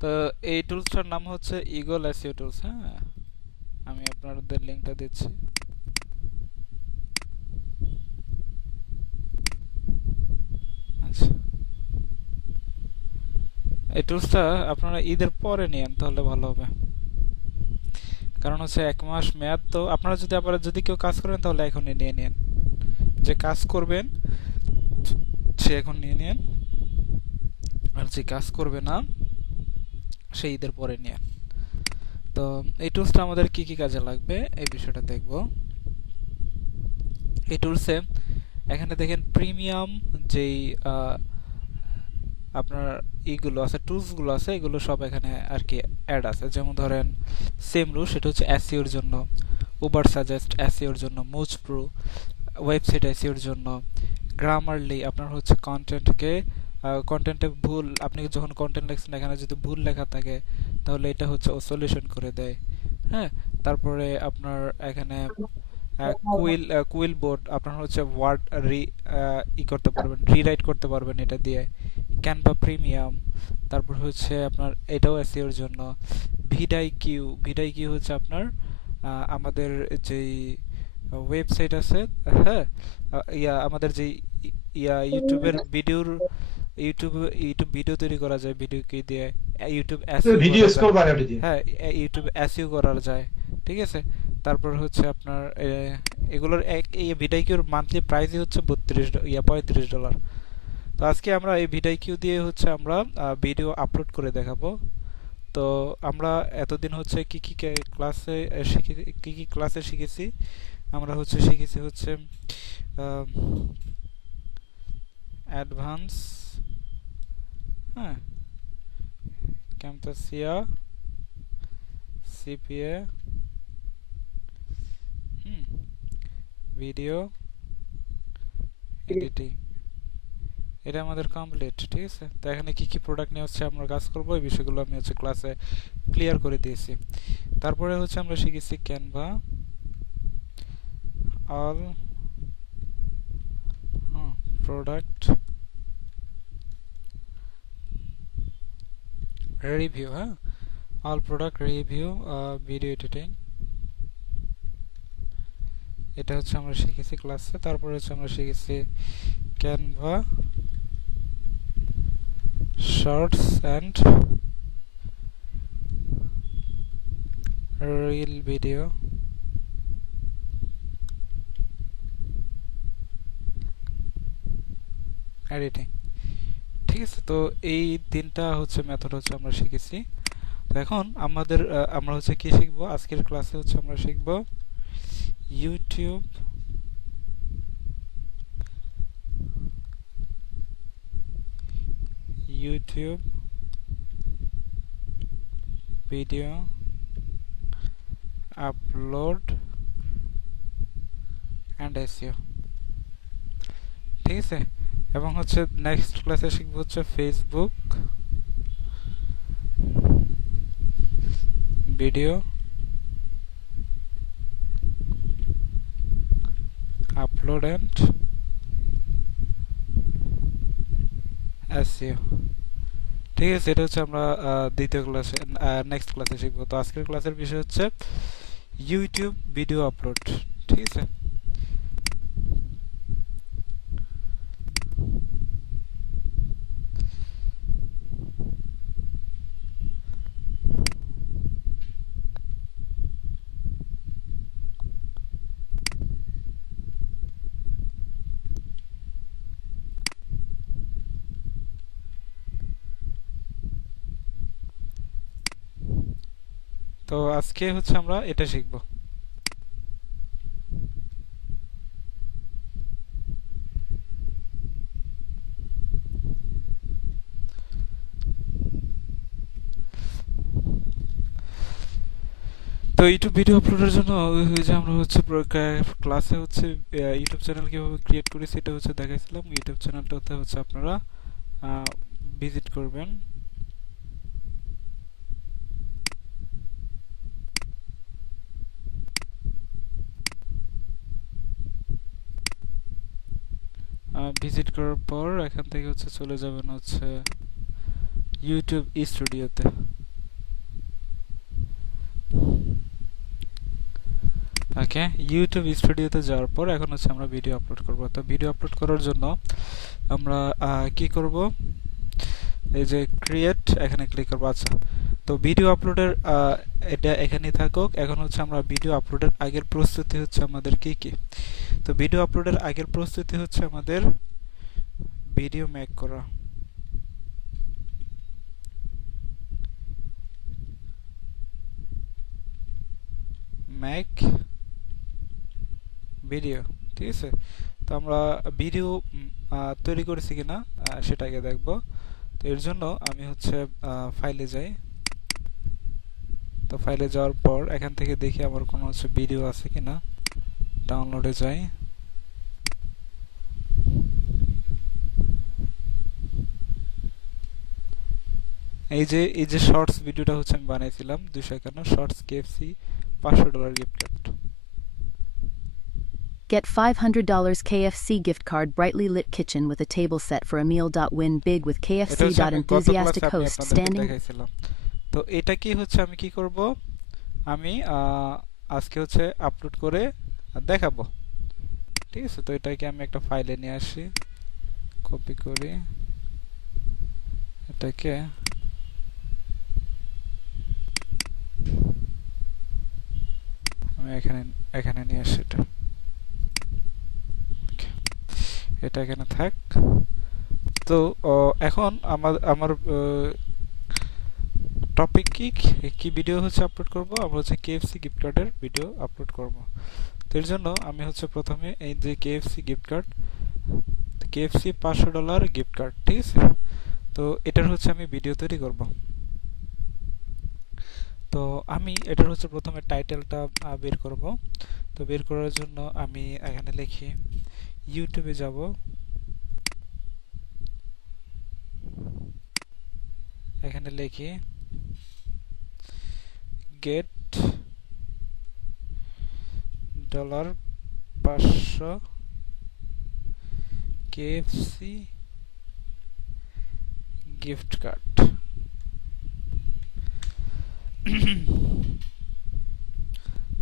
তো এই টুলসটার নাম হচ্ছে ইগল এসইও টুলস। হ্যাঁ, আমি আপনাদের লিঙ্কটা দিচ্ছি। আচ্ছা, এই টুলসটা আপনারা ঈদের পরে নিয়েন তাহলে ভালো হবে। কারণ হচ্ছে 1 মাস মেয়াদ, তো আপনারা যদি আবার যদি কেউ কাজ করেন তাহলে এখনই নিয়ে নিন। যে কাজ করবেন সে এখন নিয়ে নিন, আর যে কাজ করবে না সে ঈদের পরে নিয়ে। তো এই টুলসটা আমাদের কি কি কাজে লাগবে এই বিষয়টা দেখব। এই টুলসে এখানে দেখেন প্রিমিয়াম যেই আপনার এইগুলো আছে, টুলসগুলো আছে, এগুলো সব এখানে আর কি অ্যাড আছে। যেমন ধরেন সেমরু, সেটা হচ্ছে এসইওর জন্য। উবার সাজেস্ট এসইওর জন্য। মুজ প্রো ওয়েবসাইট এসইওর জন্য। গ্রামারলি আপনার হচ্ছে কন্টেন্টে ভুল, আপনি যখন কন্টেন্ট লিখছেন এখানে যদি ভুল লেখা থাকে তাহলে এটা হচ্ছে ও সলিউশন করে দেয়। হ্যাঁ, তারপরে আপনার এখানে কুইল বোর্ড, আপনার হচ্ছে ওয়ার্ড করতে পারবেন, রিরাইট করতে পারবেন এটা দিয়ে। ক্যানভা প্রিমিয়াম, তারপর হচ্ছে আপনার এটাও এসইওর জন্য। ভিডাই কিউ হচ্ছে আপনার আমাদের যেই ওয়েবসাইট আছে, হ্যাঁ, আমাদের যেই ইউটিউবের ইউটিউব ইউটিউব ভিডিও তৈরি করা যায় ভিডিও কি দিয়ে, ইউটিউব এসইও ভিডিও করা যায়। স্কোর বানাতে দিয়ে। হ্যাঁ, ইউটিউব এসইও করা যায়। ঠিক আছে, তারপর হচ্ছে আপনার এগুলোর এই ভিডাইকিউর মান্থলি প্রাইসই হচ্ছে 35 $35। তো আজকে আমরা এই ভিডাইকিউ দিয়ে হচ্ছে আমরা ভিডিও আপলোড করে দেখাবো। তো আমরা এতদিন হচ্ছে কি কি ক্লাসে কি কি ক্লাসে শিখেছি। আমরা হচ্ছে শিখেছি হচ্ছে অ্যাডভান্স, হ্যাঁ, ক্যাম্পাসিয়া, সিপিএ, হুম, ভিডিও এডিটিং, এটা আমাদের কমপ্লিট। ঠিক আছে, তো এখানে কি কি প্রোডাক্ট নিয়ে হচ্ছে আমরা কাজ করবো এই বিষয়গুলো আমি হচ্ছে ক্লাসে ক্লিয়ার করে দিয়েছি। তারপরে হচ্ছে আমরা শিখেছি ক্যানভা, অল প্রোডাক্ট রিভিউ, হ্যাঁ, all product review, video editing, এটা হচ্ছে আমরা শিখেছি ক্লাসে। তারপরে হচ্ছে আমরা শিখেছি Canva shorts and reel video editing. ঠিক আছে, তো এই তিনটা হচ্ছে মেথড হচ্ছে আমরা শিখেছি। তো এখন আমরা হচ্ছে কি শিখবো আজকের ক্লাসে, হচ্ছে আমরা শিখবো YouTube YouTube video upload and SEO. ঠিক আছে, এবং হচ্ছে নেক্সট ক্লাসে শিখবো হচ্ছে Facebook video upload and SEO. ঠিক আছে, এটা হচ্ছে আমরা দ্বিতীয় ক্লাসে নেক্সট ক্লাসে শিখবো। তো আজকের ক্লাসের বিষয় হচ্ছে ইউটিউব ভিডিও আপলোড। ঠিক আছে, তো আজকে হচ্ছে আমরা এটা শিখবো। তো ইউটিউব ভিডিও আপলোডের জন্য ওই যে আমরা হচ্ছে ক্লাসে হচ্ছে ইউটিউব চ্যানেল কিভাবে ক্রিয়েট করি সেটা হচ্ছে দেখাইছিলাম। ইউটিউব চ্যানেলটাতে হচ্ছে আপনারা ভিজিট করবেন। ভিজিট করার পর এখান থেকে হচ্ছে চলে যাবেন হচ্ছে ইউটিউব স্টুডিওতে। ওকে, ইউটিউব স্টুডিওতে যাওয়ার পর এখন হচ্ছে আমরা ভিডিও আপলোড করব। তো ভিডিও আপলোড করার জন্য আমরা কি করব, এই যে ক্রিয়েট এখানে ক্লিক করব। আচ্ছা, তো ভিডিও আপলোডের এটা এখানেই থাকুক। এখন হচ্ছে আমরা ভিডিও আপলোডের আগের প্রস্তুতি হচ্ছে আমাদের কি কি। তো ভিডিও আপলোডের আগের প্রস্তুতি হচ্ছে আমাদের ভিডিও মেক করা। মেক ভিডিও, ঠিক আছে। তো আমরা ভিডিও তৈরি করেছি কিনা সেটাকে দেখব। তো এর জন্য আমি হচ্ছে ফাইলে যাই। তো ফাইলে যাওয়ার পর এখান থেকে দেখি আমার কোনো হচ্ছে ভিডিও আছে কিনা। ডাউনলোডে যাই। এই যে শর্টস ভিডিওটা হচ্ছে আমি বানাইছিলাম 251 shorts KFC $500 gift card. Get $500 KFC gift card brightly lit kitchen with a table set for a meal. Win big with KFC. Enthusiastic host standing. তো এটা কি হচ্ছে আমি কি করব, আমি আজকে হচ্ছে আপলোড করে দেখাবো, ঠিক আছে। তো এটাকে আমি একটা ফাইলে নিয়ে আসি, কপি করি, এটাকে আমি এখানে নিয়ে আসি। এটা এখানে থাক। তো এখন আমার টপিক কি ভিডিও হচ্ছে আপলোড করব, আমরা হচ্ছে কেএফসি গিফট কার্ডের ভিডিও আপলোড করব। তো এর জন্য আমি হচ্ছে প্রথমে এই যে KFC gift card, KFC $500 gift card, ঠিক আছে। তো এটার হচ্ছে আমি ভিডিও তৈরি করব। তো আমি এটার হচ্ছে প্রথমে টাইটেলটা বের করব। তো বের করার জন্য আমি এখানে লিখি, ইউটিউবে যাব, এখানে লিখি গেট $500 কেএফসি গিফট কার্ড।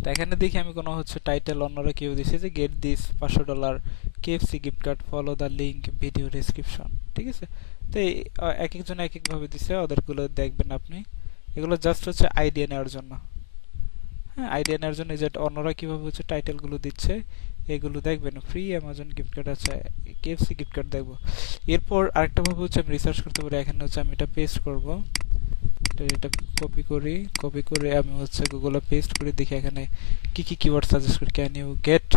তো এখানে দেখি আমি কোনো হচ্ছে টাইটেল অন্যরা কেউ দিছে যে get this $500 KFC gift card, follow the link video description, ঠিক আছে। তো এক একজন এক একভাবে দিছে, ওদেরগুলো দেখবেন আপনি। এগুলো জাস্ট হচ্ছে আইডিয়া নেওয়ার জন্য, হ্যাঁ, আইডিয়া নেওয়ার জন্য। যে অন্যরা কিভাবে হচ্ছে টাইটেলগুলো দিচ্ছে এগুলো দেখবেন। ফ্রি অ্যামাজন গিফট কার্ড আছে, কেএফসি গিফট কার্ড দেখবো। এরপর আরেকটা ভাবে হচ্ছে আমি রিসার্চ করতে পারি। এখানে হচ্ছে আমি এটা পেস্ট করব, এটা কপি করে আমি হচ্ছে গুগলে পেস্ট করে দেখি এখানে কি কি কিওয়ার্ড সাজেস্ট করি। Can you get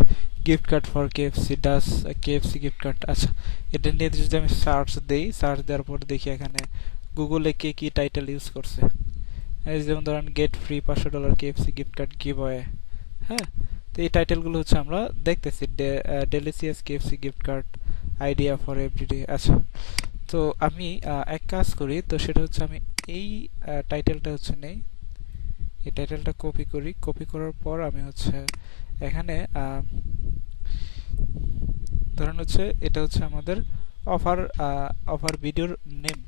gift card for KFC, does KFC gift card. আচ্ছা, এটা নিয়ে যদি আমি সার্চ দেই, সার্চ দেওয়ার পর দেখি এখানে গুগলে কে কি টাইটেল ইউজ করছে। যেমন ধরেন get free $500 KFC gift card giveaway, হ্যাঁ। তো এই টাইটেলগুলো হচ্ছে আমরা দেখতেছি, delicious KFC gift card, idea for everyday. আচ্ছা, তো আমি এক কাজ করি, তো সেটা হচ্ছে আমি এই টাইটেলটা হচ্ছে নেই, এই টাইটেলটা কপি করি। কপি করার পর আমি হচ্ছে এখানে ধরেন হচ্ছে এটা হচ্ছে আমাদের অফার ভিডিওর নেম।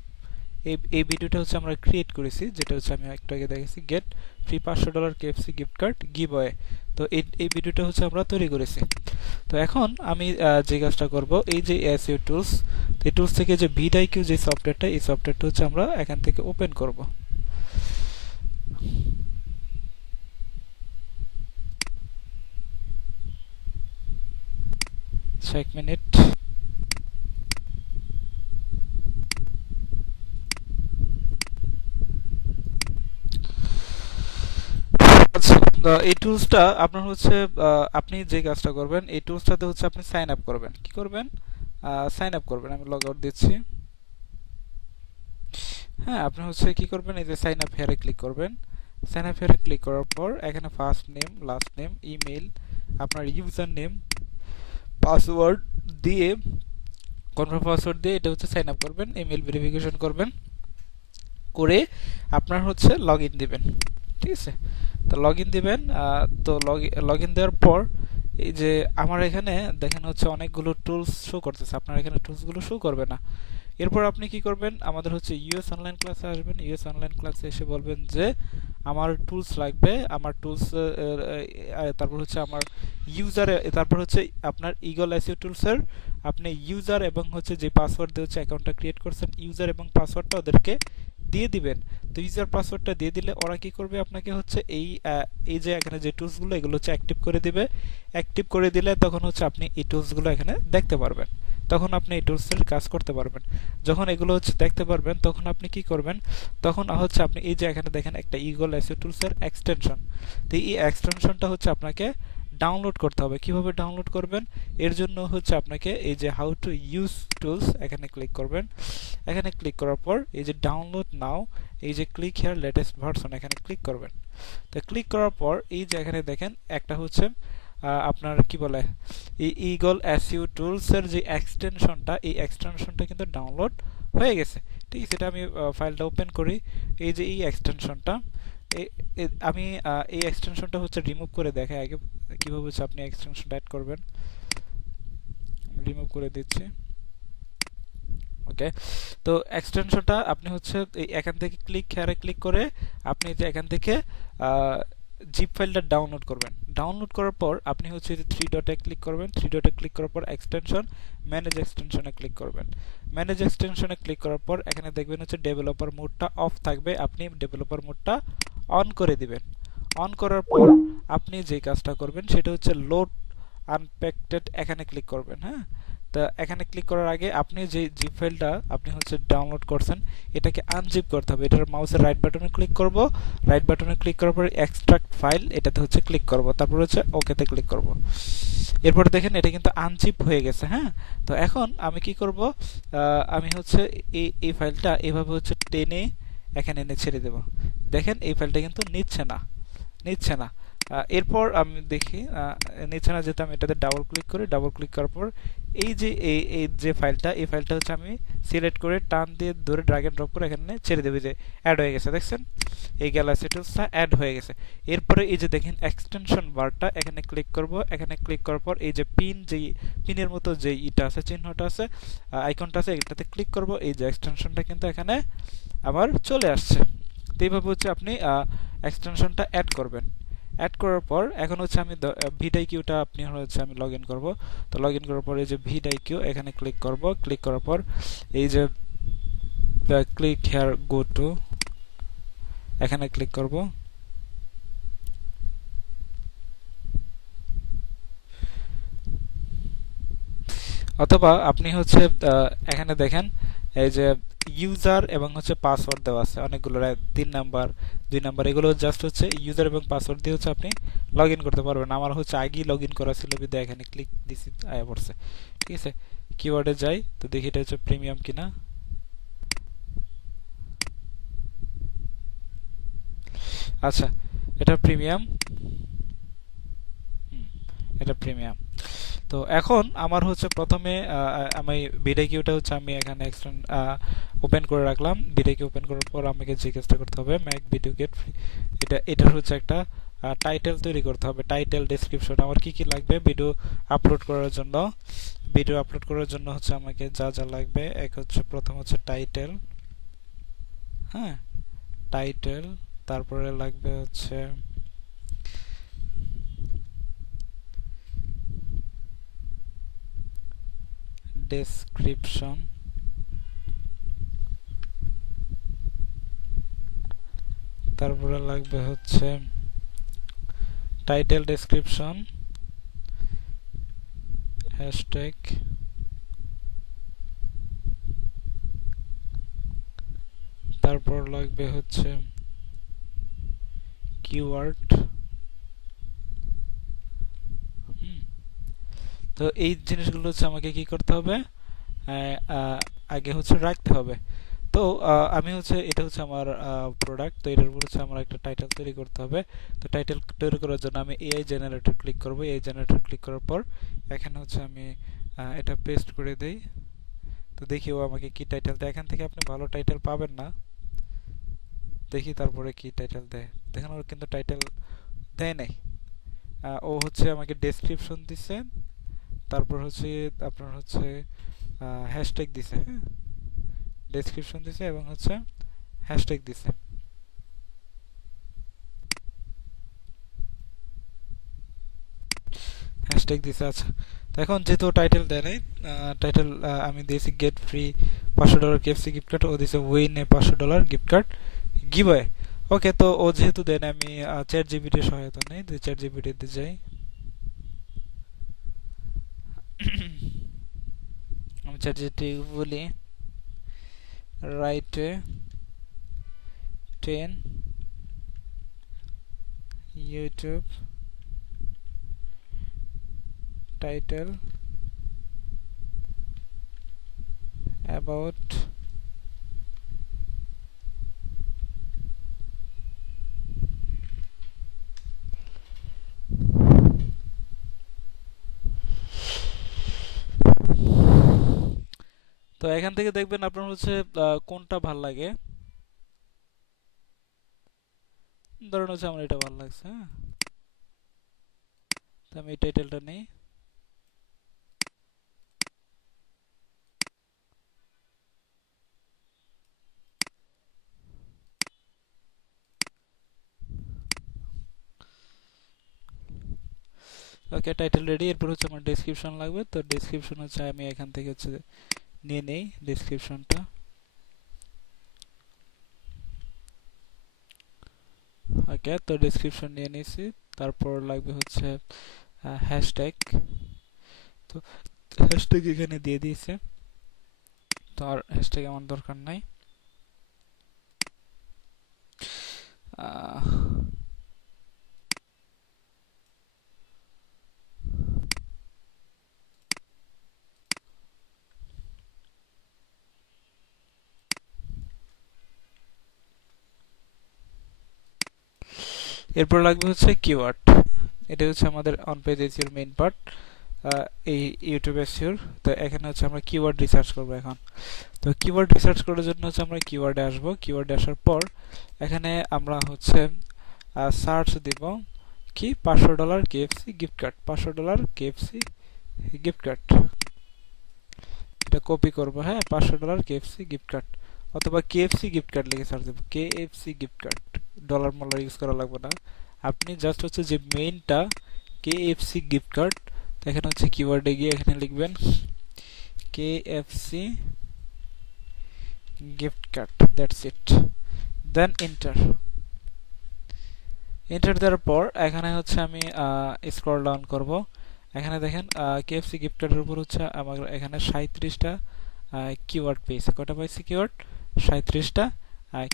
এই ভিডিওটা হচ্ছে আমরা ক্রিয়েট করেছি, যেটা হচ্ছে আমি একটু আগে দেখেছি, gate free $500 KFC gift card give away. তো এই ভিডিওটা হচ্ছে আমরা তৈরি করেছি। তো এখন আমি যে কাজটা করব, এই যে এসইও টুলস, এই টুলস থেকে যে ভিডিআইকিউ যে সফটওয়্যারটা, এই সফটওয়্যারটা হচ্ছে আমরা এখান থেকে ওপেন করব। এক মিনিট। আচ্ছা, এই টুলসটা আপনার হচ্ছে আপনি যে কাজটা করবেন, এই টুলসটাতে হচ্ছে আপনি সাইন আপ করবেন। কি করবেন? সাইন আপ করবেন। আমি লগ আউট দিচ্ছি। হ্যাঁ, আপনি হচ্ছে কি করবেন, এই যে সাইন আপ হেয়ারে ক্লিক করবেন। সাইন আপ হেয়ারে ক্লিক করার পর এখানে first name, last name, email, আপনার ইউজার নেম, পাসওয়ার্ড দিয়ে, কনফার্ম পাসওয়ার্ড দিয়ে এটা হচ্ছে সাইন আপ করবেন। ইমেল ভেরিফিকেশন করবেন, করে আপনার হচ্ছে লগ ইন দিবেন, ঠিক আছে। তো লগ ইন দিবেন। তো লগ ইন দেওয়ার পর এই যে আমার এখানে দেখেন হচ্ছে অনেকগুলো টুলস শো করতেছে, আপনার এখানে টুলসগুলো শো করবে না। এরপর আপনি কি করবেন, আমাদের হচ্ছে ইউএস অনলাইন ক্লাসে আসবেন। ইউএস অনলাইন ক্লাসে এসে বলবেন যে আমার টুলস লাগবে, আমার টুলস, তারপর হচ্ছে আমার ইউজার, তারপর হচ্ছে আপনার ইগল এসইও টুলসের আপনি ইউজার এবং হচ্ছে যে পাসওয়ার্ড দিয়ে হচ্ছে অ্যাকাউন্টটা ক্রিয়েট করছেন, ইউজার এবং পাসওয়ার্ডটা ওদেরকে দিয়ে দিবেন। তো ইউজার পাসওয়ার্ডটা দিয়ে দিলে ওরা কি করবে, আপনাকে হচ্ছে এই যে এখানে যে টুলসগুলো এগুলো হচ্ছে অ্যাক্টিভ করে দিবে। অ্যাক্টিভ করে দিলে তখন হচ্ছে আপনি এই টুলসগুলো এখানে দেখতে পারবেন, তখন আপনি এই টুলসের কাজ করতে পারবেন। যখন এগুলো হচ্ছে দেখতে পারবেন তখন আপনি কি করবেন, তখন হচ্ছে আপনি এই যে এখানে দেখেন একটা ইগল এসইও টুলসের এক্সটেনশন, তো এই এক্সটেনশনটা হচ্ছে আপনাকে ডাউনলোড করতে হবে। কিভাবে ডাউনলোড করবেন, এর জন্য হচ্ছে আপনাকে এই যে হাউ টু ইউজ টুলস এখানে ক্লিক করবেন। এখানে ক্লিক করার পর এই যে ডাউনলোড নাও, এই যে ক্লিক হিয়ার লেটেস্ট ভার্সন এখানে ক্লিক করবেন। তো ক্লিক করার পর এই যে এখানে দেখেন একটা হচ্ছে আপনার কি বলে এই ইগল এসইও টুলসের যে এক্সটেনশনটা, এই এক্সটেনশনটা কিন্তু ডাউনলোড হয়ে গেছে। ঠিক আছে, এটা আমি ফাইলটা ওপেন করি। এই যে এই এক্সটেনশনটা, আমি এই এক্সটেনশনটা হচ্ছে রিমুভ করে দেখাই আগে কিভাবে হচ্ছে আপনি এক্সটেনশনটা অ্যাড করবেন। রিমুভ করে দিচ্ছি। ওকে, তো এক্সটেনশনটা আপনি হচ্ছে এখান থেকে ক্লিক করে আপনি যে এখান থেকে জিপ ফাইলটা ডাউনলোড করবেন। ডাউনলোড করার পর আপনি হচ্ছে যে থ্রি ডটে ক্লিক করবেন। থ্রি ডটে ক্লিক করার পর এক্সটেনশন, ম্যানেজ এক্সটেনশনে ক্লিক করবেন। ম্যানেজ এক্সটেনশনে ক্লিক করার পর এখানে দেখবেন হচ্ছে ডেভেলপার মোডটা অফ থাকবে, আপনি ডেভেলপার মোডটা অন করে দিবেন। অন করার পর আপনি যে কাজটা করবেন সেটা হচ্ছে লোড আনপ্যাক্টেড এখানে ক্লিক করবেন। হ্যাঁ, তা এখানে ক্লিক করার আগে আপনি যে জিপ ফাইলটা আপনি হচ্ছে ডাউনলোড করছেন এটাকে আনজিপ করতে হবে। এটার মাউসের রাইট বাটনে ক্লিক করব, রাইট বাটনে ক্লিক করার পর এক্সট্রাক্ট ফাইল এটাতে হচ্ছে ক্লিক করব, তারপর হচ্ছে ওকেতে ক্লিক করব। এরপর দেখেন এটা কিন্তু আনজিপ হয়ে গেছে। হ্যাঁ, তো এখন আমি কি করব, আমি হচ্ছে এই ফাইলটা এভাবে হচ্ছে টেনে এখানে এনে ছেড়ে দেব। দেখেন এই ফাইলটা কিন্তু নিচ্ছে না। এরপর আমি দেখি নিচ্ছে না, যেহেতু আমি এটাতে ডাবল ক্লিক করি। ডাবল ক্লিক করার পর এই যে এই যে ফাইলটা, এই ফাইলটা হচ্ছে আমি সিলেক্ট করে টান দিয়ে ধরে ড্র্যাগ এন্ড ড্রপ করে এখানে ছেড়ে দেবে, যে অ্যাড হয়ে গেছে। দেখছেন এই গ্যালাক্সি টুলসটা অ্যাড হয়ে গেছে। এরপরে এই যে দেখেন এক্সটেনশন বারটা এখানে ক্লিক করব। এখানে ক্লিক করার পর এই যে পিনের মতো যে ইটা আছে, চিহ্নটা আছে, আইকনটা আছে, এটাতে ক্লিক করব। এই যে এক্সটেনশনটা কিন্তু এখানে আমার চলে আসছে। তো এইভাবে হচ্ছে আপনি এক্সটেনশনটা অ্যাড করবেন। অ্যাড করার পর এখন হচ্ছে আমি ভিডাইকিউটা আপনি হচ্ছে আমি লগ ইন করবো। তো লগ ইন করার পর এই যে ভিডাইকিউ এখানে ক্লিক করব। ক্লিক করার পর এই যে ক্লিক হেয়ার গো টু এখানে ক্লিক করব। অথবা আপনি হচ্ছে এখানে দেখেন এই যে ইউজার এবং হচ্ছে পাসওয়ার্ড দেওয়া আছে অনেকগুলো, 3 নাম্বার 2 নাম্বার, এগুলো জাস্ট হচ্ছে ইউজার এবং পাসওয়ার্ড দিয়ে হচ্ছে আপনি লগ ইন করতে পারবেন। আমার হচ্ছে আগেই লগ ইন করা ছিল বিধায় এখানে ক্লিক দিছি, আয়া পড়ছে। ঠিক আছে, কিওয়ার্ডে যাই, তো দেখি এটা হচ্ছে প্রিমিয়াম কিনা। আচ্ছা, এটা প্রিমিয়াম, এটা প্রিমিয়াম। তো এখন আমার হচ্ছে প্রথমে আমি ভিডিকিউটা হচ্ছে আমি এখানে এক্সটেন্ড ওপেন করে রাখলাম। ভিডিকিউ ওপেন করার পর আমাকে যে কাজটা করতে হবে, ম্যাক ভিডিও গেট এটার হচ্ছে একটা টাইটেল তৈরি করতে হবে। টাইটেল ডেসক্রিপশন আমার কি কি লাগবে ভিডিও আপলোড করার জন্য। ভিডিও আপলোড করার জন্য হচ্ছে আমাকে যা যা লাগবে, এক হচ্ছে প্রথম হচ্ছে টাইটেল। হ্যাঁ, টাইটেল, তারপরে লাগবে হচ্ছে ডেসক্রিপশন, তারপরে লাগবে হচ্ছে টাইটেল ডেসক্রিপশন হ্যাশট্যাগ, তারপর লাগবে হচ্ছে কিওয়ার্ড। তো এই জিনিসগুলো হচ্ছে আমাকে কি করতে হবে, আগে হচ্ছে রাখতে হবে। তো আমি হচ্ছে এটা হচ্ছে আমার প্রোডাক্ট, তো এটার উপর হচ্ছে আমার একটা টাইটেল তৈরি করতে হবে। তো টাইটেল তৈরি করার জন্য আমি এআই জেনারেটর ক্লিক করব। এআই জেনারেটর ক্লিক করার পর এখানে হচ্ছে আমি এটা পেস্ট করে দেই। তো দেখি ও আমাকে কি টাইটেল দেয়। এখান থেকে আপনি ভালো টাইটেল পাবেন না, দেখি তারপরে কি টাইটেল দেয়। দেখেন ওর কিন্তু টাইটেল দেয় নাই, ও হচ্ছে আমাকে ডেসক্রিপশন দিছে, তারপর হচ্ছে আপনার হচ্ছে হ্যাশট্যাগ দিছে। হ্যাঁ, ডেসক্রিপশন দিছে এবং হচ্ছে হ্যাশট্যাগ দিছে। হ্যাশট্যাগ দিছে। আচ্ছা, তো এখন যেহেতু টাইটেল দেয় নাই, টাইটেল আমি দিয়েছি get free $500 KFC gift card, ও দিয়েছে win a $500 gift card giveaway. Okay, তো ও যেহেতু দেন আমি চ্যাট জিপিটির সহায়তা নেই, তো চ্যাট জিপিটিতে যাই। আমি চ্যাট জিপিটি বলি write a 10 YouTube title about তো এখান থেকে দেখবেন আপনার হচ্ছে কোনটা ভাল লাগে। ধরুন হচ্ছে আমার এটা ভালো লাগছে, হ্যাঁ, তো আমি এই টাইটেলটা নেই। ওকে, টাইটেল রেডি। এরপর হচ্ছে আমার ডেসক্রিপশন লাগবে, তো ডেসক্রিপশন হচ্ছে আমি এখান থেকে হচ্ছে নিয়ে নেই ডেসক্রিপশনটা। ওকে, তো ডেসক্রিপশন নিয়ে নিয়েছি। তারপর লাগবে হচ্ছে হ্যাশট্যাগ, তো হ্যাশট্যাগ এখানে দিয়ে দিয়েছে, তো আর হ্যাশট্যাগ আমার দরকার নাই। এরপর লাগবে হচ্ছে কিওয়ার্ড। এটা হচ্ছে আমাদের অন পেজ এসইওর মেইন পার্ট, এই ইউটিউব এসইওর। তো এখানে হচ্ছে আমরা কিওয়ার্ড রিসার্চ করব এখন। তো কিওয়ার্ড রিসার্চ করার জন্য হচ্ছে আমরা কিওয়ার্ডে আসব। কিওয়ার্ডে আসার পর এখানে আমরা হচ্ছে সার্চ দিব কি $500 KFC gift card, $500 KFC gift card. এটা কপি করব, হ্যাঁ, $500 KFC গিফট কার্ড, অথবা কেএফসি গিফট কার্ড লিখে সার্চ দেব, KFC gift card. Dollar মলার use করা লাগবে না, আপনি জাস্ট হচ্ছে যে মেইনটা কেএফসি গিফট কার্ড, এখানে হচ্ছে কিওয়ার্ডে গিয়ে এখানে লিখবেন KFC gift card, that's it. Then enter. Enter দেওয়ার পর এখানে হচ্ছে আমি স্ক্রল ডাউন করব। এখানে দেখেন কেএফসি গিফট কার্ডের উপর হচ্ছে আমার এখানে 37টা কিওয়ার্ড পেয়েছে। কটা পাইছে কিওয়ার্ড? 37টা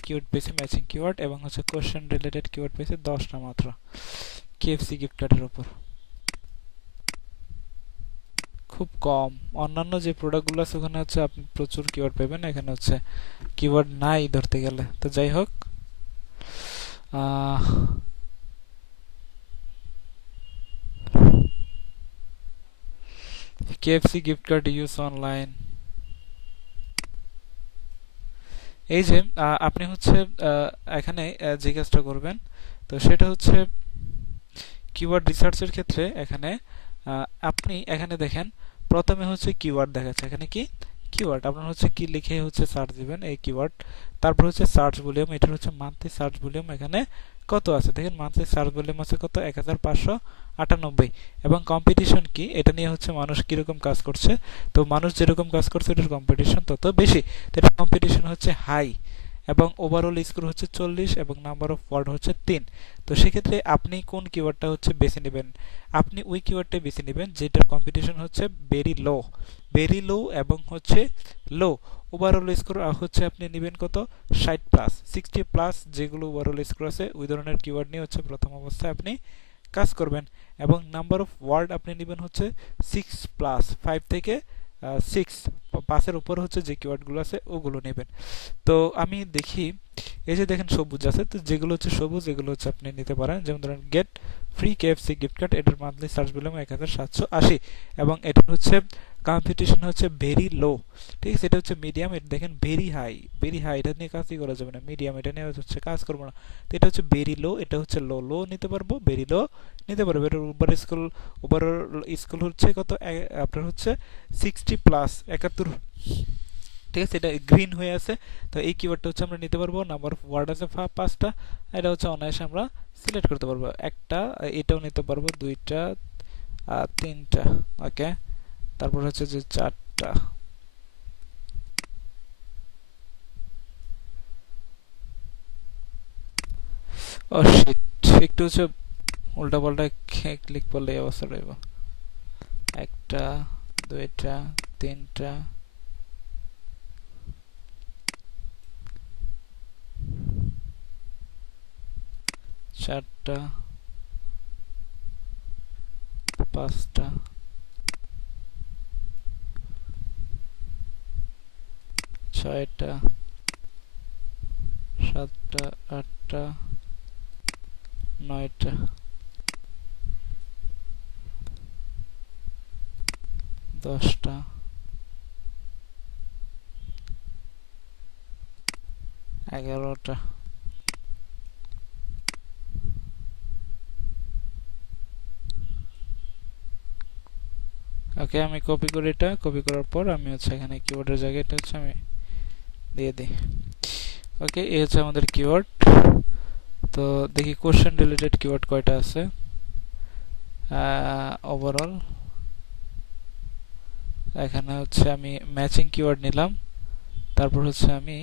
কিওয়ার্ড পেয়েছে, ম্যাচিং কিওয়ার্ড, এবং হচ্ছে কোশ্চেন রিলেটেড কিওয়ার্ড পেয়েছে 10টা মাত্র কেএফসি গিফট কার্ডের উপর। খুব কম। অন্যান্য যে প্রোডাক্টগুলো আছে ওখানে হচ্ছে আপনি প্রচুর কিওয়ার্ড পাবেন, এখানে হচ্ছে কিওয়ার্ড নাই ধরতে গেলে। তো যাই হোক, KFC gift card use online. এই যে আপনি হচ্ছে এখানে যে কাজটা করবেন, তো সেটা হচ্ছে কিওয়ার্ড রিসার্চের ক্ষেত্রে এখানে আপনি এখানে দেখেন প্রথমে হচ্ছে কিওয়ার্ড দেখাচ্ছে, এখানে কি কিওয়ার্ড, আপনার হচ্ছে কি লিখে হচ্ছে সার্চ দিবেন এই কিওয়ার্ড। তারপর হচ্ছে সার্চ ভলিউম, এটা হচ্ছে মান্থলি সার্চ ভলিউম এখানে কত আছে দেখেন, মান্থলি সার্চ ভলিউম আছে কত, 1598। এবং কম্পিটিশন কি, এটা নিয়ে হচ্ছে মানুষ কিরকম কাজ করছে, তো মানুষ যেরকম কাজ করছে এটার কম্পিটিশন তত বেশি, তো এটা কম্পিটিশন হচ্ছে হাই, এবং ওভারঅল স্কোর হচ্ছে 40, এবং নাম্বার অফ ওয়ার্ড হচ্ছে 3। তো সেক্ষেত্রে আপনি কোন কিওয়ার্ডটা হচ্ছে বেছে নেবেন, আপনি ওই কিওয়ার্ডটা বেছে নেবেন যেটার কম্পিটিশন হচ্ছে ভেরি লো এবং হচ্ছে লো। ওভারঅল স্কোর হচ্ছে আপনি নেবেন কত, 60+, 60+, যেগুলো ওভারঅল স্কোর আছে ওই ধরনের কিওয়ার্ড নিয়ে হচ্ছে প্রথম অবস্থায় আপনি কাজ করবেন। এবং নাম্বার অফ ওয়ার্ড আপনি নেবেন হচ্ছে 6+, 5 থেকে 6, 5-এর উপর হচ্ছে যে কিওয়ার্ডগুলো আছে ওগুলো নেবেন। তো আমি দেখি, এই যে দেখেন সবুজ আছে, তো যেগুলো হচ্ছে সবুজ এগুলো হচ্ছে আপনি নিতে পারেন। যেমন ধরেন get free KFC gift card, এটার মান্থলি সার্চ ভলিউম 1780, এবং এটার হচ্ছে কম্পিটিশন হচ্ছে ভেরি লো, ঠিক আছে। এটা হচ্ছে মিডিয়াম, এটা দেখেন ভেরি হাই, এটা নিয়ে কাজই করা যাবে না। মিডিয়াম, এটা নিয়ে হচ্ছে কাজ করবো না। তো এটা হচ্ছে ভেরি লো, এটা হচ্ছে লো নিতে পারবো, ভেরি লো নিতে পারবো। এটার ওভারঅল স্কুল হচ্ছে কত, আপনার হচ্ছে 60+, 71, ঠিক আছে। এটা গ্রিন হয়ে আছে, তো এই কিওয়ার্ডটা হচ্ছে আমরা নিতে পারবো। নাম্বার অফ ওয়ার্ড আছে 5টা, এটা হচ্ছে অনায়াসে আমরা সিলেক্ট করতে পারবো। একটা এটাও নিতে পারবো, 2টা, 3টা। ওকে, তারপর হচ্ছে যে 4টা। ও শিট, একটু হচ্ছে উল্টা পাল্টা ক্লিক করলে এই অবস্থা রইব। 1টা, 2টা, 3টা, 4টা, 5টা, 6টা, 7টা, 8টা, 9টা, 10টা, 11টা। ওকে, আমি কপি করি, এটা কপি করার পর আমি হচ্ছে এখানে কিওয়ার্ডের জায়গায় এটা হচ্ছে আমি দিয়ে দিই। ওকে, এই হচ্ছে আমাদের কিওয়ার্ড। তো দেখি কোশ্চেন রিলেটেড কিওয়ার্ড কয়টা আছে ওভারঅল। এখানে হচ্ছে আমি ম্যাচিং কিওয়ার্ড নিলাম, তারপর হচ্ছে আমি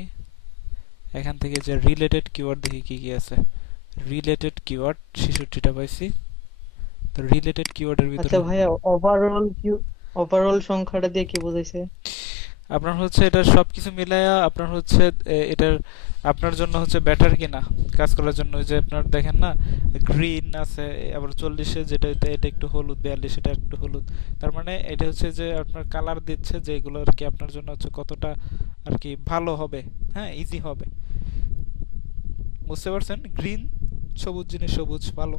এখান থেকে যে রিলেটেড কিওয়ার্ড দেখি কি কি আছে। রিলেটেড কিওয়ার্ড 66টা পাইছি। তো রিলেটেড কিওয়ার্ডের ভিতরে আচ্ছা ভাইয়া, ওভারঅল সংখ্যাটা দিয়ে কি বোঝাইছে? আপনার হচ্ছে এটা সবকিছু মিলায়া আপনার হচ্ছে এটার আপনার জন্য হচ্ছে বেটার কিনা কাজ করার জন্য। ওই যে আপনার দেখেন না, গ্রিন আছে, আবার 40-এ যেটা এটা একটু হলুদ, 42 এটা একটু হলুদ। তার মানে এটা হচ্ছে যে আপনার কালার দিচ্ছে যে এগুলো আর কি আপনার জন্য হচ্ছে কতটা আর কি ভালো হবে, হ্যাঁ, ইজি হবে। বুঝতে পারছেন? গ্রিন, সবুজ জিনিস সবুজ ভালো,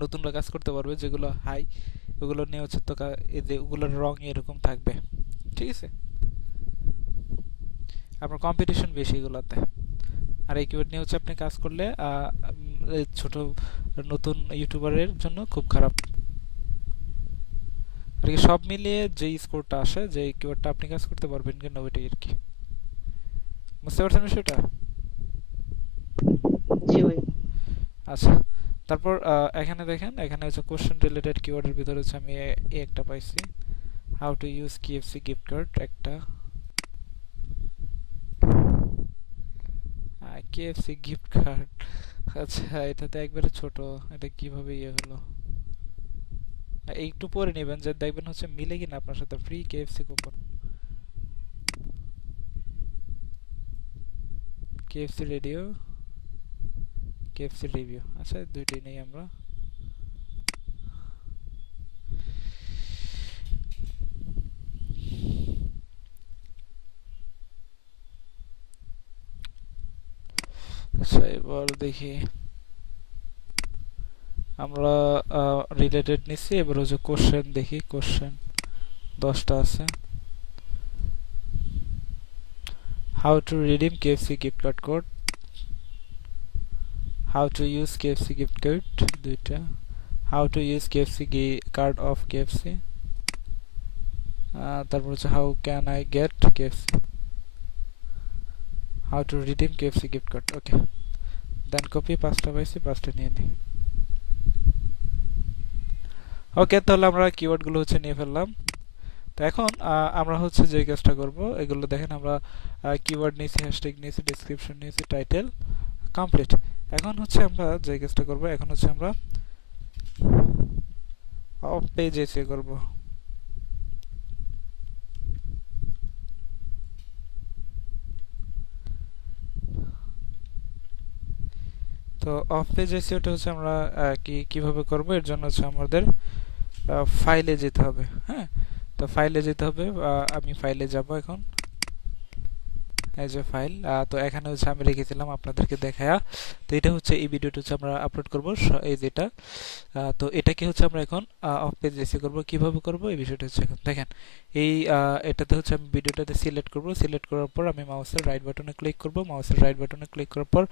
নতুনরা কাজ করতে পারবে। যেগুলো হাই, ওগুলো নিয়ে হচ্ছে তো এই যে ওগুলোর রং এরকম থাকবে, ঠিক আছে? আপনার কম্পিটিশন বেশি এগুলোতে। আর এই কিওয়ার্ড নিয়ে হচ্ছে আপনি কাজ করলে ছোট নতুন ইউটিউবারের জন্য খুব খারাপ আর কি। সব মিলিয়ে যে স্কোরটা আসে, যে কিওয়ার্ডটা আপনি কাজ করতে পারবেন কিনা ওইটাই আর কি। বুঝতে পারছেন বিষয়টা? জি ভাই। আচ্ছা, তারপর এখানে দেখেন, এখানে হচ্ছে কোশ্চেন রিলেটেড কিওয়ার্ডের ভিতরে হচ্ছে আমি একটা পাইছি, how to use KFC gift card একটা। কেএফসি গিফট কার্ড, আচ্ছা এটা তো একবারে ছোট, এটা কিভাবে ইয়ে হলো? একটু পরে নেবেন, যে দেখবেন হচ্ছে মিলে কিনা আপনার সাথে। Free KFC coupon, KFC radio, KFC review. আচ্ছা, দুইটাই নেই আমরা। আচ্ছা, এবার দেখি আমরা রিলেটেড নিচ্ছি, এবার হচ্ছে কোশ্চেন দেখি। কোশ্চেন 10টা আছে। How to redeem KFC gift card code, how to use KFC gift card দুইটা, how to use KFC card of KFC, তারপর হচ্ছে how can I get KFC, how to redeem KFC gift card. Okay, then copy. 5টা পাইছি, 5টা নিয়ে নিই। ওকে, তাহলে আমরা কিওয়ার্ডগুলো হচ্ছে নিয়ে ফেললাম। তো এখন আমরা হচ্ছে যে কাজটা করব, এগুলো দেখেন আমরা কিওয়ার্ড নিয়েছি, হ্যাশট্যাগ নিয়েছি, ডেসক্রিপশন নিয়েছি, টাইটেল কমপ্লিট। এখন হচ্ছে আমরা যে কাজটা করব, এখন হচ্ছে আমরা অফ পেজ এসে করব। তো অফ পেজ এসিওটা হচ্ছে আমরা কিভাবে করব, এর জন্য হচ্ছে আমাদের ফাইলে যেতে হবে। হ্যাঁ, তো ফাইলে যেতে হবে। আমি ফাইলে যাব এখন, এই যে ফাইল। তো এখানে হচ্ছে আমি রেখেছিলাম আপনাদেরকে দেখায়া। তো এটা হচ্ছে এই ভিডিওটা হচ্ছে আমরা আপলোড করব, এই যেটা। তো এটাকে হচ্ছে আমরা এখন অফ পেজ এসে করব। কিভাবে করব এই বিষয়টা হচ্ছে এখন দেখেন। এই এটাতে হচ্ছে আমি ভিডিওটাতে সিলেক্ট করব। সিলেক্ট করার পর আমি মাউসের রাইট বাটনে ক্লিক করব। মাউসের রাইট বাটনে ক্লিক করার পর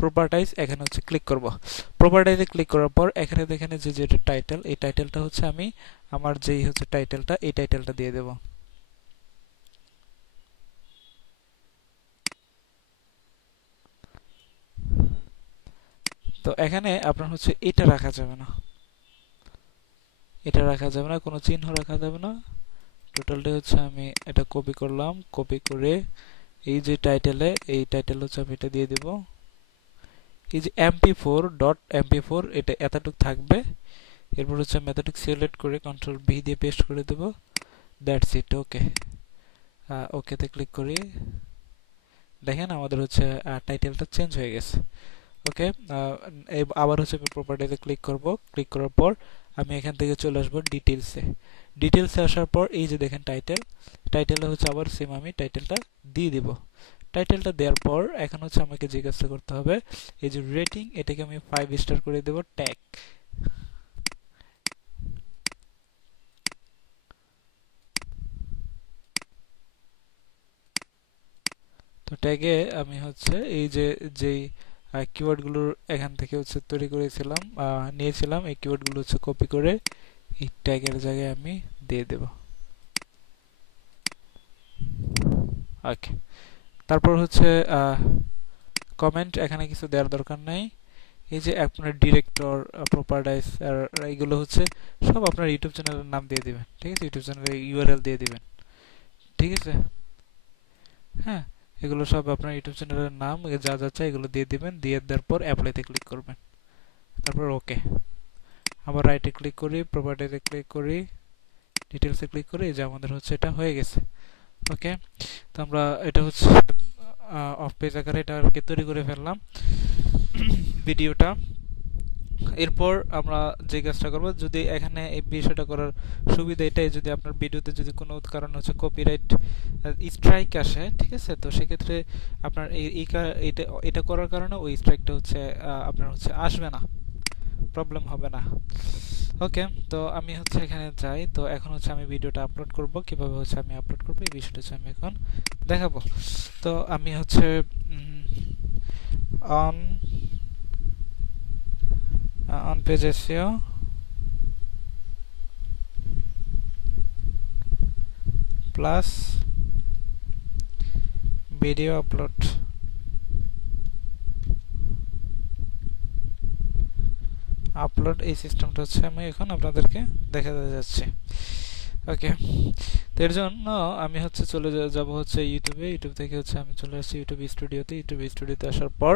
প্রপার্টাইজ, এখানে হচ্ছে ক্লিক করব। প্রপার্টাইজে ক্লিক করার পর এখানে দেখেন যে যেটা টাইটেল, এই টাইটেলটা হচ্ছে আমি আমার যেই হচ্ছে টাইটেলটা, এই টাইটেলটা দিয়ে দেব। তো এখানে আপনার হচ্ছে এটা রাখা যাবে না, এটা রাখা যাবে না, কোনো চিহ্ন রাখা যাবে না। টোটালটা হচ্ছে আমি এটা কপি করলাম, কপি করে এই যে টাইটেলে, এই টাইটেল হচ্ছে আমি এটা দিয়ে দেব। এই যে mp4 ডট mp4 এটা এতটুক থাকবে। এরপর হচ্ছে আমি এতটুক সিলেক্ট করে কন্ট্রোল ভি দিয়ে পেস্ট করে দেব। That's it. ওকে, ওকেতে ক্লিক করি। দেখেন আমাদের হচ্ছে টাইটেলটা চেঞ্জ হয়ে গেছে। ওকে, আবার হচ্ছে আমি প্রপার্টিতে ক্লিক করব। ক্লিক করার পর আমি এখান থেকে চলে আসবো ডিটেলসে। ডিটেলসে আসার পর এই যে দেখেন টাইটেলটা হচ্ছে আবার সেম আমি টাইটেলটা দিয়ে দিব। টাইটেলটা দেওয়ার পর এখন হচ্ছে আমাকে যে কাজটা করতে হবে, এই যে রেটিং, এটাকে আমি 5 স্টার করে দেব। ট্যাগ, তো ট্যাগে আমি হচ্ছে এই যে যেই কিওয়ার্ডগুলোর এখান থেকে হচ্ছে তৈরি করেছিলাম, নিয়েছিলাম, এই কিওয়ার্ডগুলো হচ্ছে কপি করে এই ট্যাগের জায়গায় আমি দিয়ে দেব। ওকে, তারপর হচ্ছে কমেন্ট, এখানে কিছু দেওয়ার দরকার নাই। এই যে আপনার ডিরেক্টর, প্রপারটাইজ আর এইগুলো হচ্ছে সব আপনার ইউটিউব চ্যানেলের নাম দিয়ে দিবেন। ঠিক আছে, ইউটিউব চ্যানেলের ইউআরএল দিয়ে দিবেন। ঠিক আছে, হ্যাঁ, এগুলো সব আপনার ইউটিউব চ্যানেলের নাম যা যা চাই এগুলো দিয়ে দিবেন। দিয়ে দেওয়ার পর অ্যাপ্লাইতে ক্লিক করবেন। তারপর ওকে, আবার রাইটে ক্লিক করি, প্রপার্টিতে ক্লিক করি, ডিটেলসে ক্লিক করি। এই যে আমাদের হচ্ছে এটা হয়ে গেছে। ওকে, তো আমরা এটা হচ্ছে অফ পেজ আকারে এটা আর কি তৈরি করে ফেললাম ভিডিওটা। এরপর আমরা যে কাজটা করব, যদি এখানে এই বিষয়টা করার সুবিধা এটাই, যদি আপনার ভিডিওতে যদি কোনো কারণে হচ্ছে কপিরাইট স্ট্রাইক আসে, ঠিক আছে, তো সেক্ষেত্রে আপনার এটা করার কারণে ওই স্ট্রাইকটা হচ্ছে আপনার হচ্ছে আসবে না, প্রবলেম হবে না। ওকে, তো আমি হচ্ছে এখানে যাই। তো এখন হচ্ছে আমি ভিডিওটা আপলোড করব। কিভাবে হচ্ছে আমি আপলোড করব এই বিষয়টা হচ্ছে আমি এখন দেখাবো। তো আমি হচ্ছে on page SEO plus video upload, এই সিস্টেমটা হচ্ছে আমি এখন আপনাদেরকে দেখাতে যাচ্ছি। ওকে, তো এর জন্য আমি হচ্ছে চলে যাব হচ্ছে ইউটিউবে। ইউটিউব থেকে হচ্ছে আমি চলে আসছি ইউটিউব স্টুডিওতে। ইউটিউব স্টুডিওতে আসার পর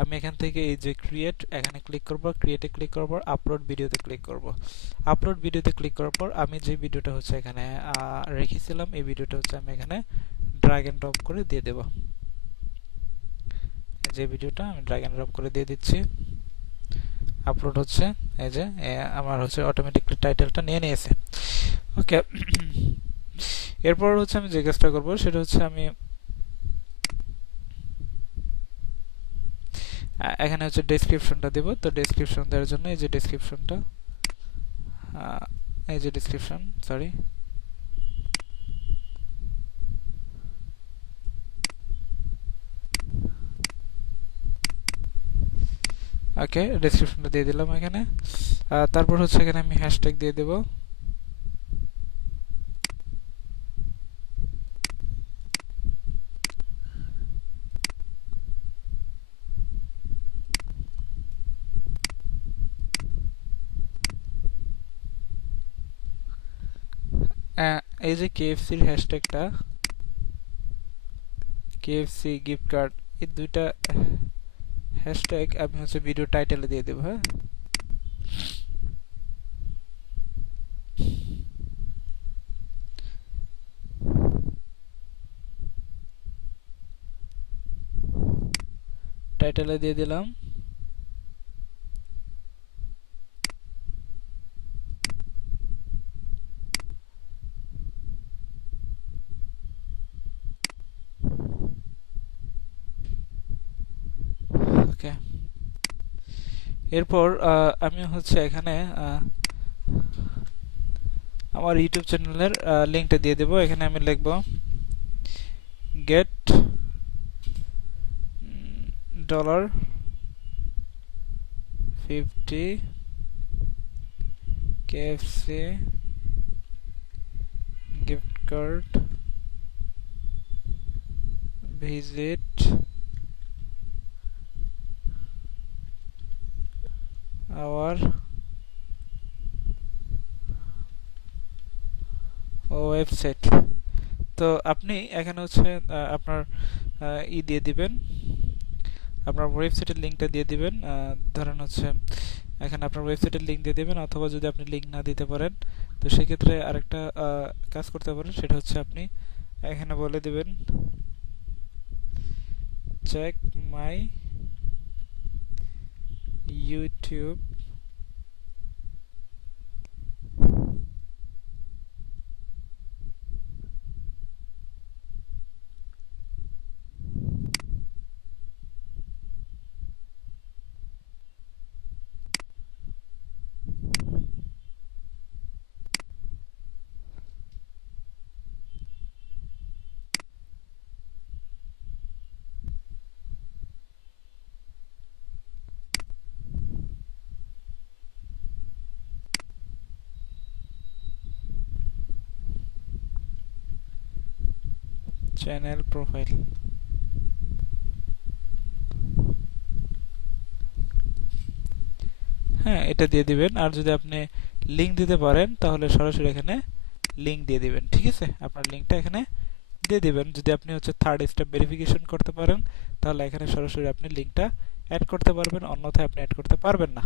আমি এখান থেকে এই যে ক্রিয়েট, এখানে ক্লিক করব। ক্রিয়েটে ক্লিক করার পর আপলোড ভিডিওতে ক্লিক করব। আপলোড ভিডিওতে ক্লিক করার পর আমি যে ভিডিওটা হচ্ছে এখানে রেখেছিলাম, এই ভিডিওটা হচ্ছে আমি এখানে ড্র্যাগ এন্ড ড্রপ করে দিয়ে দেব। যে ভিডিওটা আমি ড্র্যাগ এন্ড ড্রপ করে দিয়ে দিচ্ছি। আপলোড হচ্ছে, এই যে আমার হচ্ছে অটোমেটিকলি টাইটেলটা নিয়ে নিয়েছে। ওকে, এরপর হচ্ছে আমি যে কাজটা করব সেটা হচ্ছে আমি এখানে হচ্ছে ডেসক্রিপশনটা দেব। তো ডেসক্রিপশন দেওয়ার জন্য এই যে ডেসক্রিপশনটা, এই যে ডেসক্রিপশন, সরি, ওকে, ডেসক্রিপশনটা দিয়ে দিলাম এখানে। তারপর হচ্ছে এখানে আমি হ্যাশট্যাগ দিয়ে দেব। এই যে কেএফসির হ্যাশট্যাগটা, কেএফসি গিফট কার্ড, এই দুইটা হ্যাশট্যাগ আমি হচ্ছে ভিডিও টাইটেলে দিয়ে দেব। হ্যাঁ, টাইটেলে দিয়ে দিলাম। ওকে, এরপর আমি হচ্ছে এখানে আমার ইউটিউব চ্যানেলের লিঙ্কটা দিয়ে দেব। এখানে আমি লিখব get $50 KFC gift card, visit our website. তো আপনি এখানে হচ্ছে আপনার দিয়ে দিবেন, আপনার ওয়েবসাইটের লিঙ্কটা দিয়ে দিবেন। ধরেন হচ্ছে এখানে আপনার ওয়েবসাইটের লিঙ্ক দিয়ে দেবেন, অথবা যদি আপনি লিঙ্ক না দিতে পারেন তো সেক্ষেত্রে আরেকটা কাজ করতে পারেন, সেটা হচ্ছে আপনি এখানে বলে দিবেন check my YouTube channel profile. হ্যাঁ, এটা দিয়ে দিবেন। আর যদি আপনি লিঙ্ক দিতে পারেন তাহলে সরাসরি এখানে লিঙ্ক দিয়ে দিবেন। ঠিক আছে, আপনার লিঙ্কটা এখানে দিয়ে দিবেন। যদি আপনি হচ্ছে থার্ড স্টেপ ভেরিফিকেশন করতে পারেন তাহলে এখানে সরাসরি আপনি লিঙ্কটা অ্যাড করতে পারবেন, অন্যথায় আপনি অ্যাড করতে পারবেন না।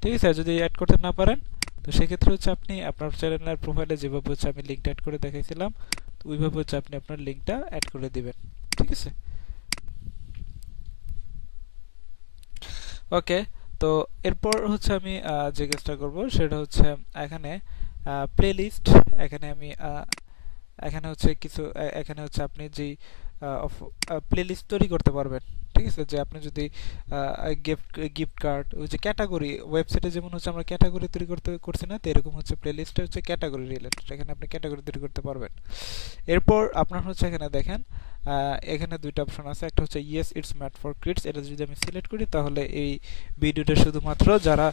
ঠিক আছে, যদি অ্যাড করতে না পারেন তো সেক্ষেত্রে হচ্ছে আপনি আপনার চ্যানেলের প্রোফাইলে যেভাবে হচ্ছে আমি লিঙ্কটা অ্যাড করে দেখাইছিলাম তো ওইভাবে হচ্ছে আপনি আপনার লিঙ্কটা অ্যাড করে দিবেন। ঠিক আছে, ওকে। তো এরপর হচ্ছে আমি যে কাজটা করব সেটা হচ্ছে এখানে প্লেলিস্ট, এখানে আমি এখানে হচ্ছে কিছু এখানে হচ্ছে আপনি যেই প্লেলিস্ট তৈরি করতে পারবেন। ঠিক আছে, যে আপনি যদি গিফট গিফট কার্ড, ওই যে ক্যাটাগরি ওয়েবসাইটে যেমন হচ্ছে আমরা ক্যাটাগরি তৈরি করছি না, তো এরকম হচ্ছে প্লেলিস্টে হচ্ছে ক্যাটাগরি রিলেটেড, এখানে আপনি ক্যাটাগরি তৈরি করতে পারবেন। এরপর আপনার হচ্ছে এখানে দেখেন এখানে দুইটা অপশন আছে, একটা হচ্ছে yes it's made for kids, এটা যদি আমি সিলেক্ট করি তাহলে এই ভিডিওটা শুধুমাত্র যারা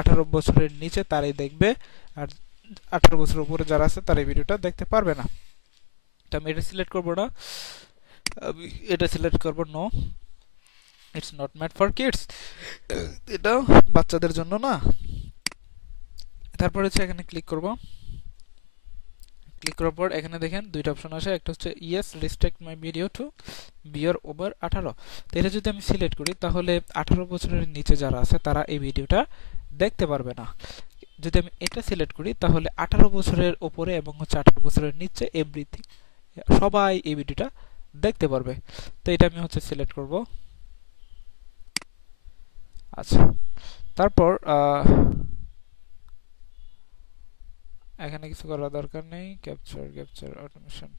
18 বছরের নিচে তারাই দেখবে, আর 18 বছরের উপরে যারা আছে তারা এই ভিডিওটা দেখতে পারবে না। তো আমি এটা সিলেক্ট করব না, আমি এটা সিলেক্ট করব no, it's not made for kids, এটা বাচ্চাদের জন্য না। তারপর হচ্ছে এখানে ক্লিক করব। ক্লিক করার পর এখানে দেখেন দুইটা অপশন আসে, একটা হচ্ছে yes restrict my video to viewer over 18। তো এটা যদি আমি সিলেক্ট করি তাহলে 18 বছরের নিচে যারা আছে তারা এই ভিডিওটা দেখতে পারবে না। যদি আমি এটা সিলেক্ট করি তাহলে 18 বছরের উপরে এবং হচ্ছে 18 বছরের নিচে এভরিথিং সবাই এই ভিডিওটা দেখতে পারবে। তো এটা আমি হচ্ছে সিলেক্ট করব। আচ্ছা, তারপর এখানে কিছু করার দরকার নেই, ক্যাপচার অটোমেশন,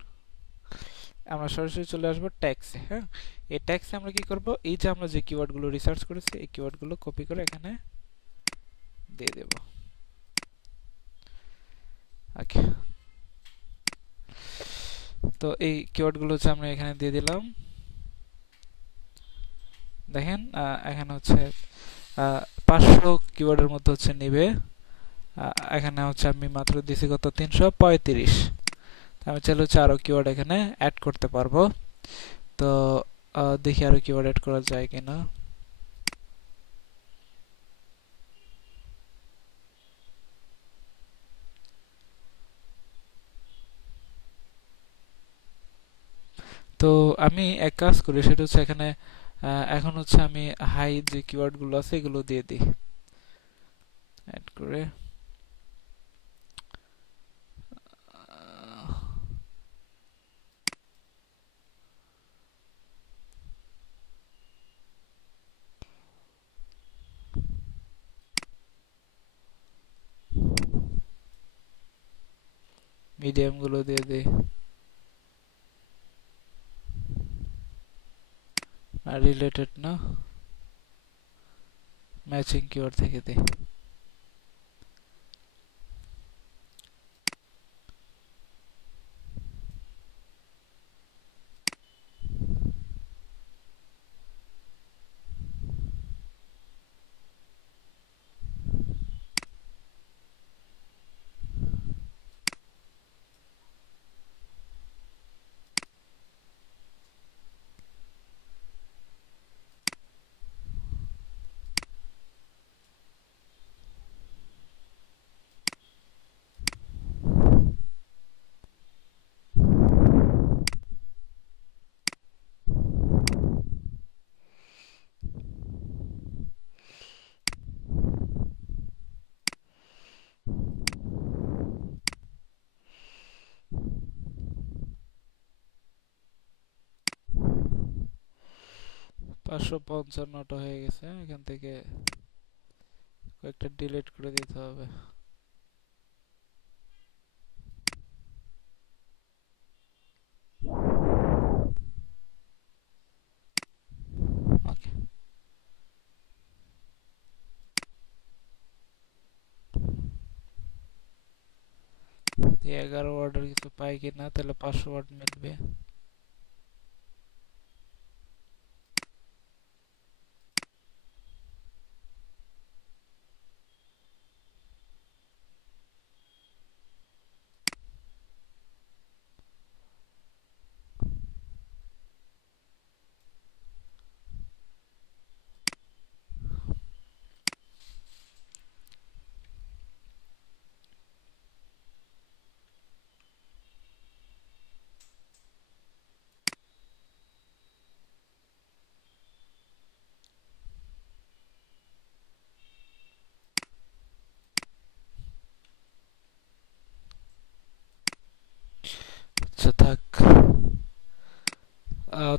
আমরা সরাসরি চলে আসবো ট্যাক্সে। হ্যাঁ, এই ট্যাক্সে আমরা কি করব, এই যে আমরা যে কিওয়ার্ডগুলো রিসার্চ করেছি এই কিওয়ার্ডগুলো কপি করে এখানে দিয়ে দেব। ওকে, তো এই কিওয়ার্ডগুলো হচ্ছে আমরা এখানে দিয়ে দিলাম। দেখেন এখানে হচ্ছে 500 কিওয়ার্ডের মধ্যে হচ্ছে নেবে, এখানে হচ্ছে আমি মাত্র দিছি কত 335। আমি চাইলে হচ্ছে আরো কিওয়ার্ড এখানে অ্যাড করতে পারবো। তো দেখি আরো কিওয়ার্ড অ্যাড করা যায় কিনা। তো আমি এক কাজ করি, সেটা হচ্ছে এখানে এখন হচ্ছে আমি হাই যে কিওয়ার্ড গুলো আছে এগুলো দিয়ে দিই, অ্যাড করে মিডিয়াম গুলো দিয়ে দিই, আর রিলেটেড না, ম্যাচিং কিওয়ার্ড থেকে দিই। 555টা হয়ে গেছে। এখান থেকে কয়েকটা ডিলিট করে দিতে হবে। ওকে, 11 ওয়ার্ডের কিছু পাই কিনা, তাহলে 500 ওয়ার্ড মিলবে। আচ্ছা থাক।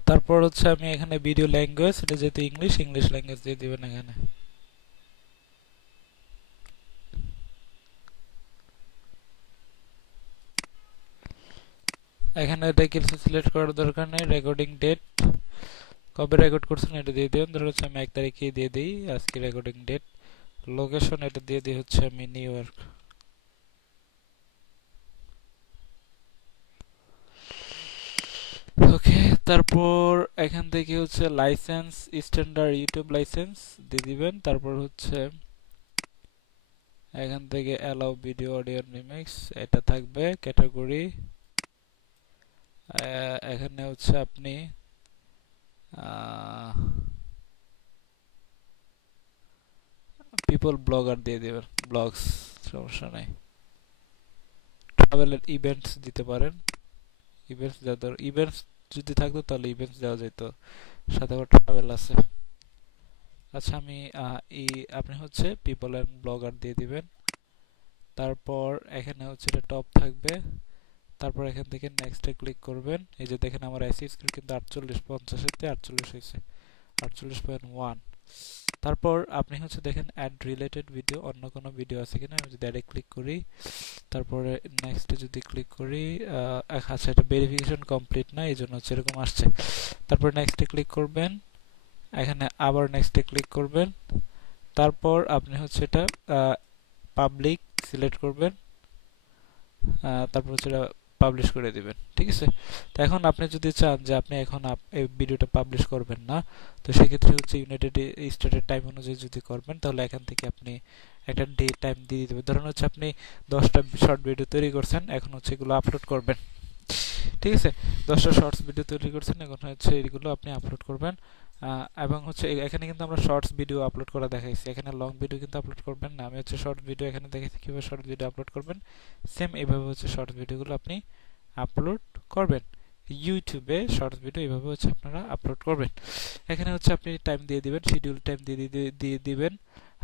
তারপর হচ্ছে আমি এখানে ভিডিও ল্যাঙ্গুয়েজ, এটা যেহেতু ইংলিশ, ইংলিশ ল্যাঙ্গুয়েজ দিয়ে দিবেন এখানে। এখানে এটা কিছু সিলেক্ট করার দরকার নেই। রেকর্ডিং ডেট, কবে রেকর্ড করছেন এটা দিয়ে দিবেন। ধরো হচ্ছে আমি 1 তারিখেই দিয়ে দিই আজকে রেকর্ডিং ডেট। লোকেশন এটা দিয়ে দিই হচ্ছে আমি নিউ ইয়র্ক। ওকে, তারপর এখান থেকে হচ্ছে লাইসেন্স, স্ট্যান্ডার্ড ইউটিউব লাইসেন্স দিয়ে দিবেন। তারপর হচ্ছে এখান থেকে অ্যালাউ ভিডিও অডিও রিমিক্স এটা থাকবে। ক্যাটাগরি এখানে হচ্ছে আপনি পিপল ব্লগার দিয়ে দেবেন, ব্লগস, সমস্যা নাই। ট্রাভেলের ইভেন্টস দিতে পারেন, ইভেন্টস যাদের ইভেন্টস যদি থাকতো তাহলে ইভেন্টস দেওয়া যেত, সাথে আবার ট্রাভেল আছে। আচ্ছা আমি আপনি হচ্ছে পিপল এন্ড ব্লগার দিয়ে দিবেন। তারপর এখানে হচ্ছে এটা টপ থাকবে। তারপর এখান থেকে নেক্সটে ক্লিক করবেন। এই যে দেখেন আমার আইসি স্কোর কিন্তু 48, 50-এতে 48 হয়েছে, 48.1। তারপর আপনি হচ্ছে দেখেন অ্যাড রিলেটেড ভিডিও, অন্য কোনো ভিডিও আছে কিনা। আমি যদি অ্যাডে ক্লিক করি, তারপরে নেক্সটে যদি ক্লিক করি, আচ্ছা এটা ভেরিফিকেশন কমপ্লিট না, এই জন্য হচ্ছে এরকম আসছে। তারপর নেক্সটে ক্লিক করবেন, এখানে আবার নেক্সটে ক্লিক করবেন। তারপর আপনি হচ্ছে এটা পাবলিক সিলেক্ট করবেন, তারপর হচ্ছে এটা পাবলিশ করে দিবেন। ঠিক আছে, তো এখন আপনি যদি চান যে আপনি এখন এই ভিডিওটা পাবলিশ করবেন না, তো সেক্ষেত্রে হচ্ছে ইউনাইটেড স্টেটের টাইম অনুযায়ী যদি করবেন, তাহলে এখান থেকে আপনি একটা ডে টাইম দিয়ে দিতে হবে। ধরুন হচ্ছে আপনি 10টা শর্ট ভিডিও তৈরি করছেন, এখন হচ্ছে এগুলো আপলোড করবেন। ঠিক আছে, 10টা শর্টস ভিডিও তৈরি করছেন, এখন হচ্ছে এগুলো আপনি আপলোড করবেন। এবং হচ্ছে এখানে কিন্তু আমরা শর্টস ভিডিও আপলোড করা দেখাইছি, এখানে লং ভিডিও কিন্তু আপলোড করবেন না। আমি হচ্ছে শর্ট ভিডিও এখানে দেখাইছি কিভাবে শর্ট ভিডিও আপলোড করবেন। সেম এইভাবে হচ্ছে শর্ট ভিডিওগুলো আপনি আপলোড করবেন ইউটিউবে। শর্টস ভিডিও এইভাবে হচ্ছে আপনারা আপলোড করবেন। এখানে হচ্ছে আপনি টাইম দিয়ে দিবেন, শিডিউল টাইম দিয়ে দিবেন।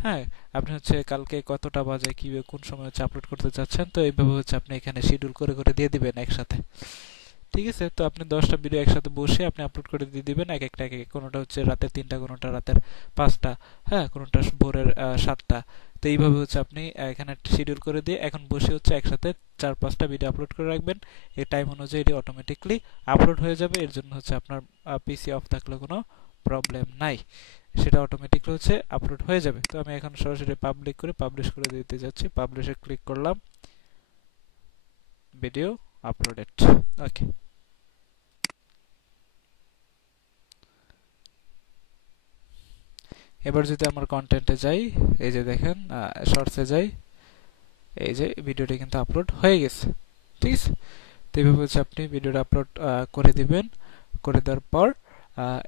হ্যাঁ, আপনি হচ্ছে কালকে কতটা বাজে কি কোন সময় হচ্ছে আপলোড করতে চাচ্ছেন, তো এইভাবে হচ্ছে আপনি এখানে শিডিউল করে করে দিয়ে দিবেন একসাথে। ঠিক আছে, তো আপনি 10টা ভিডিও একসাথে বসে আপনি আপলোড করে দিয়ে দিবেন এক একটা, কোনোটা হচ্ছে রাতের 3টা, কোনোটা রাতের 5টা, হ্যাঁ, কোনোটা ভোরের 7টা। তো এইভাবে হচ্ছে আপনি এখানে শিডিউল করে দিয়ে এখন বসে হচ্ছে একসাথে 4-5টা ভিডিও আপলোড করে রাখবেন। এই টাইম অনুযায়ী এটি অটোমেটিকলি আপলোড হয়ে যাবে। এর জন্য হচ্ছে আপনার পিসি অফ থাকলে কোনো প্রবলেম নাই, সেটা অটোমেটিকলি হচ্ছে আপলোড হয়ে যাবে। তো আমি এখন সরাসরি পাবলিক করে পাবলিশ করে দিতে যাচ্ছি। পাবলিশে ক্লিক করলাম, ভিডিও আপলোডেড। ওকে, এবার যদি আমার কন্টেন্টে যাই, এই যে দেখেন শর্টসে যাই, এই যে ভিডিওটি কিন্তু আপলোড হয়ে গেছে। ঠিক আছে, তো এইভাবে হচ্ছে আপনি ভিডিওটা আপলোড করে দিবেন। করে দেওয়ার পর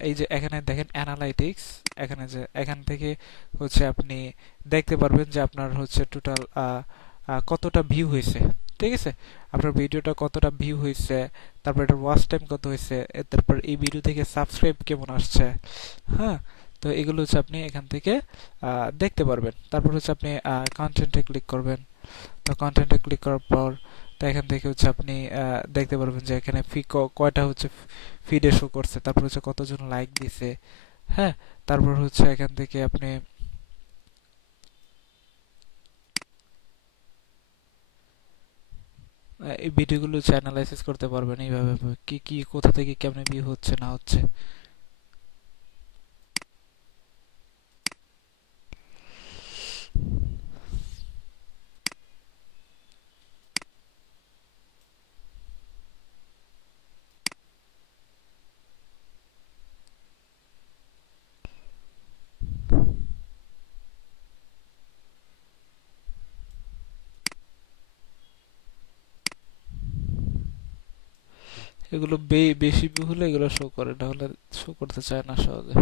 এই যে এখানে দেখেন অ্যানালাইটিক্স, এখানে যে এখান থেকে হচ্ছে আপনি দেখতে পারবেন যে আপনার হচ্ছে টোটাল কতটা ভিউ হয়েছে। ঠিক আছে, আপনার ভিডিওটা কতটা ভিউ হয়েছে, তারপর এটার ওয়াচ টাইম কত হয়েছে, তারপর এই ভিডিও থেকে সাবস্ক্রাইব কেমন আসছে। হ্যাঁ, তো এগুলো হচ্ছে আপনি এখান থেকে দেখতে পারবেন। তারপর হচ্ছে আপনি কন্টেন্টে ক্লিক করবেন। তো কন্টেন্টে ক্লিক করার পর তো এখান থেকে হচ্ছে আপনি দেখতে পারবেন যে এখানে কয়টা হচ্ছে ফিডে শো করছে, তারপর হচ্ছে কতজন লাইক দিছে। হ্যাঁ, তারপর হচ্ছে এখান থেকে আপনি এই ভিডিওগুলো অ্যানালাইসিস করতে পারবেন এইভাবে কি কি কোথা থেকে কেমনে ভিউ হচ্ছে না হচ্ছে। এগুলো বেশি ভিউ হলে এগুলো শো করে, না হলে শো করতে চায় না সহজে।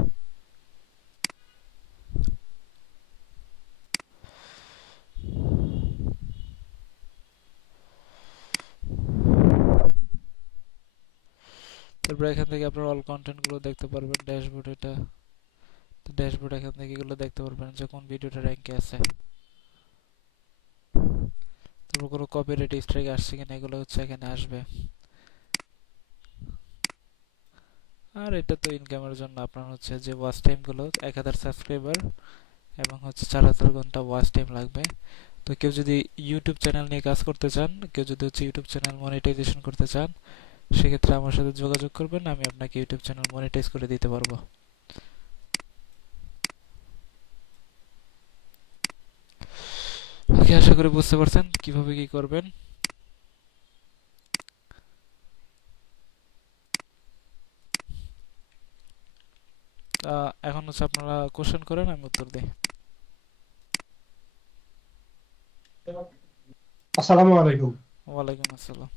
তারপর এখান থেকে আপনার অল কন্টেন্ট গুলো দেখতে পারবেন, ড্যাশবোর্ড এটা। তো ড্যাশবোর্ড এখান থেকে এগুলো দেখতে পারবেন যে কোন ভিডিওটা র্যাঙ্কে আছে, তারপর কোনো কপিরাইট স্ট্রাইক আসছে কিনা এগুলো হচ্ছে এখানে আসবে। আর এটা তো ইনকামের জন্য আপনার হচ্ছে যে ওয়াচ টাইম গুলো 1000 সাবস্ক্রাইবার এবং হচ্ছে 74 ঘন্টা ওয়াচ টাইম লাগবে। তো কেউ যদি ইউটিউব চ্যানেল নিয়ে কাজ করতে চান, কেউ যদি হচ্ছে ইউটিউব চ্যানেল মনিটাইজেশন করতে চান, সেক্ষেত্রে আমার সাথে যোগাযোগ করবেন, আমি আপনাকে ইউটিউব চ্যানেল মনিটাইজ করে দিতে পারবো। ওকে, আশা করি বুঝতে পারছেন কিভাবে কি করবেন। এখন হচ্ছে আপনারা কোশ্চেন করেন, আমি উত্তর দিই। আসসালামু আলাইকুম। ওয়ালাইকুম আসসালাম।